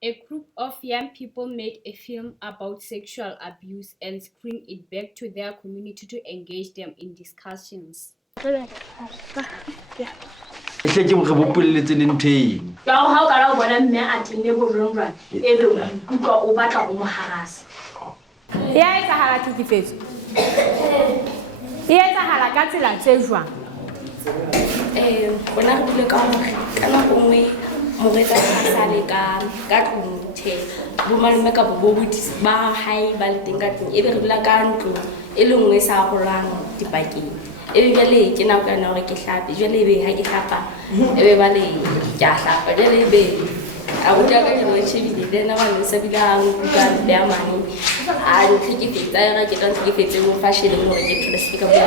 A group of young people made a film about sexual abuse and screened it back to their community to engage them in discussions. Hle ke re bopoletse le ntheng. Ya ha o ka bona mme a tenne go rongwa e be utlwa o batla go mo harasa. Ya etsahala tlhekefetso. E etsahala ka tsela tse jwang? Bona re bile ka hore ka nako nngwe mo retsa sa le ka tlung the bo malome ka bo botisi ba hae ba le teng ka tlung e be re bula ka ntlo e le nngwe sa golang dipakeng e be jale ke nako kana hore ke hlape jale be ha ke hlapa e be ba le ke a hlapa jale be a go ja ka ke re tshebile le na ba le sa bila ka be mane a ntse ke fetsa ya ke tla ke fetse mo fashion mo ke thola se ka bua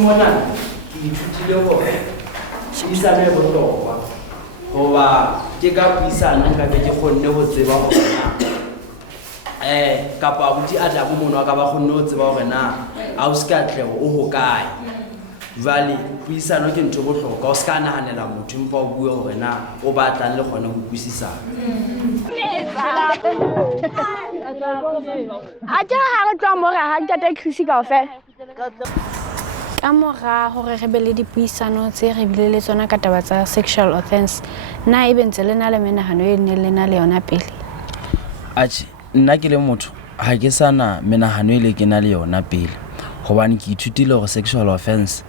Mona ke ithutile hore puisano e bohlokwa hoba ke ka puisano nka be ke kgonne ho tseba hore kapa abuti a tla mo mona ka ba kgonne ho tseba hore na a o ska tleho o hokae vale puisano ke ntho bohlokwa o ska nahanela motho empa o bue hore na o batlang le kgone ho buisisana a ke ha re tswa mo re ha ntate Chris kaofela Ka mora hore re be le dipuisano tse re bile le tsona ka taba tsa sexual offense na e bentse le na le menahano e ne le na le yona pele Atjhe nna ke le motho ha ke sana menahano ile ke na le yona pele hobane ke ithutile hore sexual offense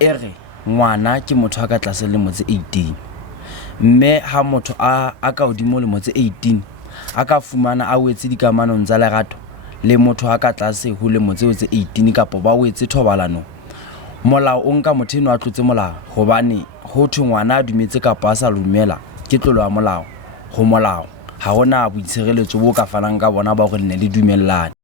ere ngwana ke motho a ka tlase le motse 18 mme ha motho a ka hodimo le motse 18 a ka fumana a wetse dikamanong tsa lerato le motho a ka tlase ho le motse 18 kapo ba wetse thobalano molao o nka motho eno a tlotse molao hobane ho thwe ngwana a dumetse kapa a sa dumela ke tlolo ya molao ho molao ha hona boitshireletso bo ka fanang ka bona ba gore ne le dumellane